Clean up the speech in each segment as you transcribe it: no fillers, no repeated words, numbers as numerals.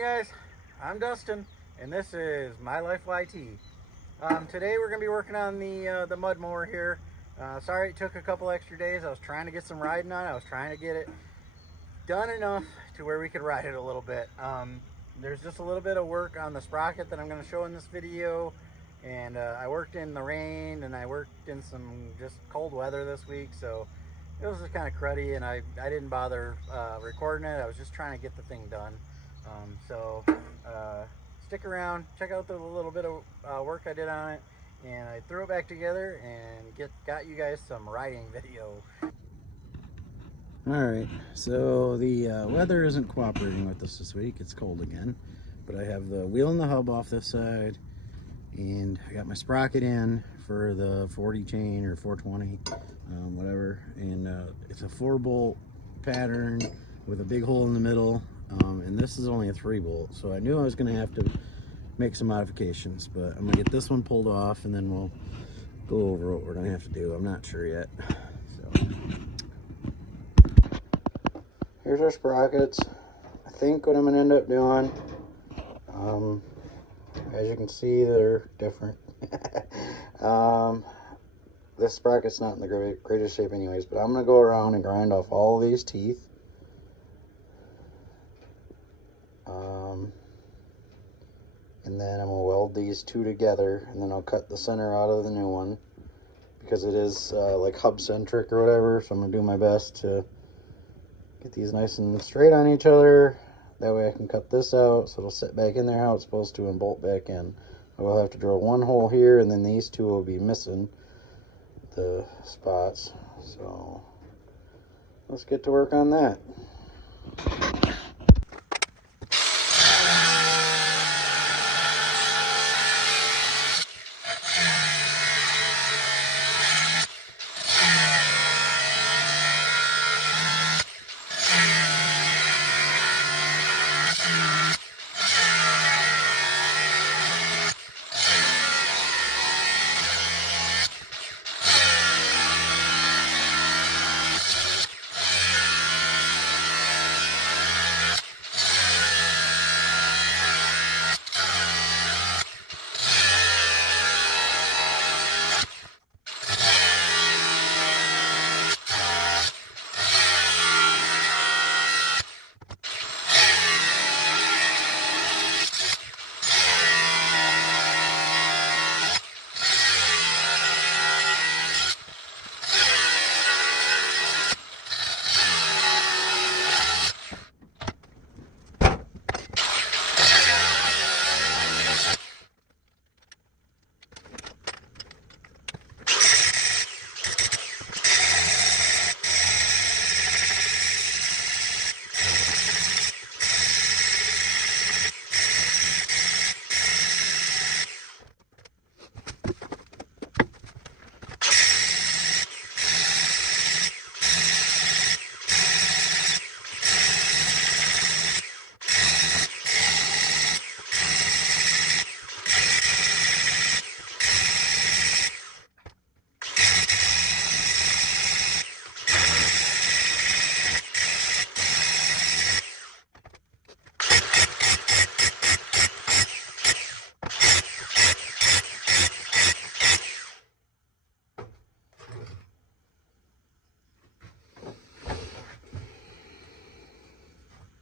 Hey guys, I'm Dustin, and this is My Life YT. Today we're going to be working on the mud mower here. Sorry it took a couple extra days. I was trying to get some riding on it. I was trying to get it done enough to where we could ride it a little bit. There's just a little bit of work on the sprocket that I'm going to show in this video. And I worked in the rain and I worked in some just cold weather this week, so it was just kind of cruddy, and I didn't bother recording it. I was just trying to get the thing done. So stick around, check out the little bit of work I did on it, and I threw it back together and got you guys some riding video. Alright, so the weather isn't cooperating with us this week. It's cold again, but I have the wheel and the hub off this side, and I got my sprocket in for the 40 chain or 420, whatever, and it's a 4-bolt pattern with a big hole in the middle, and this is only a 3-bolt, so I knew I was going to have to make some modifications, but I'm going to get this one pulled off and then we'll go over what we're going to have to do. I'm not sure yet. So here's our sprockets. I think what I'm going to end up doing, as you can see, they're different. This sprocket's not in the greatest shape anyways, but I'm going to go around and grind off all of these teeth. And then I'm going to weld these two together, and then I'll cut the center out of the new one because it is like hub centric or whatever, so I'm going to do my best to get these nice and straight on each other. That way I can cut this out so it'll sit back in there how it's supposed to and bolt back in. I will have to drill one hole here, and then these two will be missing the spots. So let's get to work on that.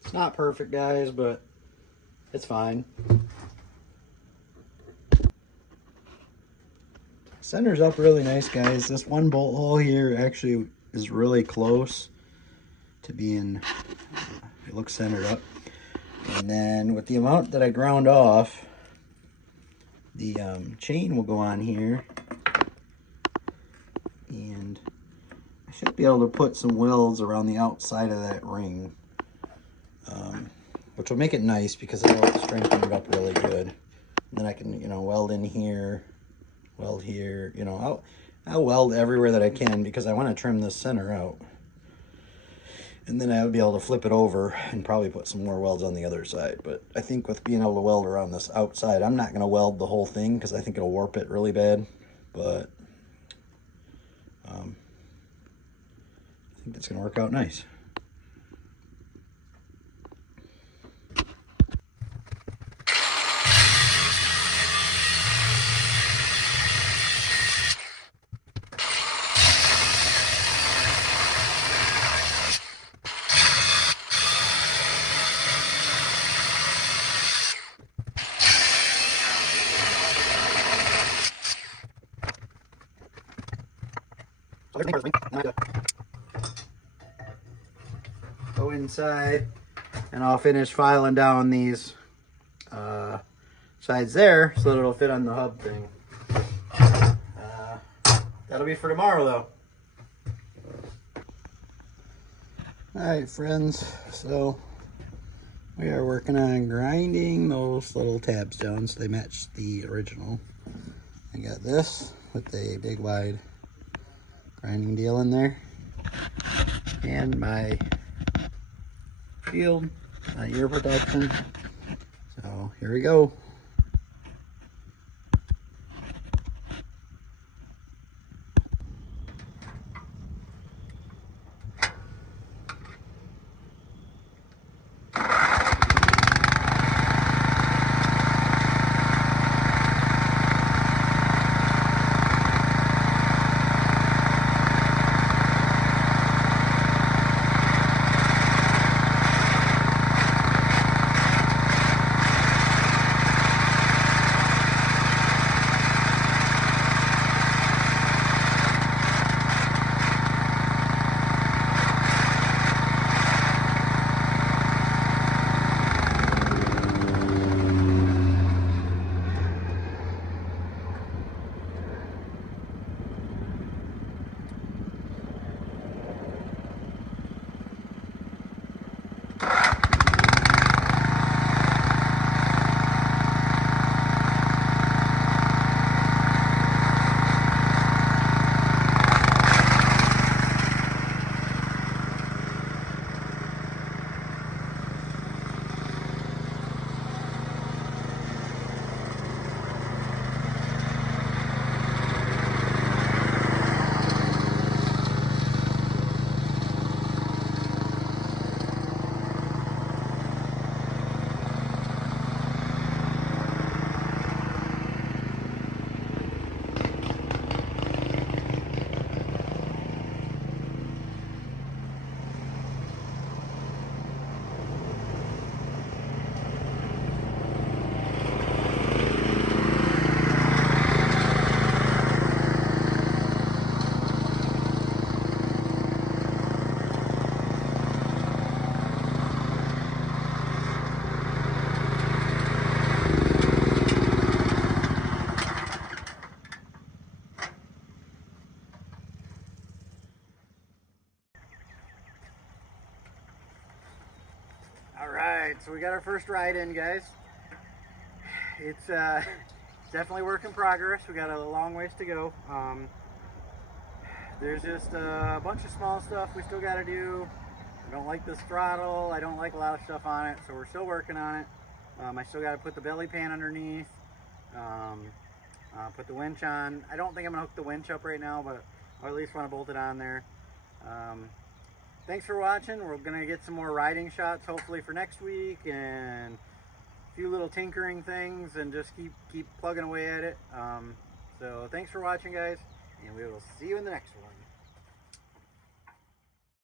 It's not perfect, guys, but it's fine. Center's up really nice, guys. This one bolt hole here actually is really close to being, it looks centered up. And then with the amount that I ground off, the chain will go on here. And I should be able to put some welds around the outside of that ring. Which will make it nice because it'll strengthen it up really good. And then I can, weld in here, weld here, I'll weld everywhere that I can because I want to trim this center out. And then I'll be able to flip it over and probably put some more welds on the other side. But I think with being able to weld around this outside, I'm not going to weld the whole thing because I think it'll warp it really bad. But I think that's going to work out nice. Go inside, and I'll finish filing down these sides there so that it'll fit on the hub thing. That'll be for tomorrow though. Alright friends, so we are working on grinding those little tabs down so they match the original. I got this with a big wide grinding deal in there, and my shield, my ear protection. So here we go. Alright, so we got our first ride in, guys. It's definitely work in progress. We got a long ways to go. There's just a bunch of small stuff we still got to do. I don't like this throttle. I don't like a lot of stuff on it, so we're still working on it. I still got to put the belly pan underneath, put the winch on. I don't think I'm going to hook the winch up right now, but I at least want to bolt it on there. Thanks for watching. We're going to get some more riding shots hopefully for next week, and a few little tinkering things, and just keep plugging away at it. So thanks for watching, guys, and we will see you in the next one.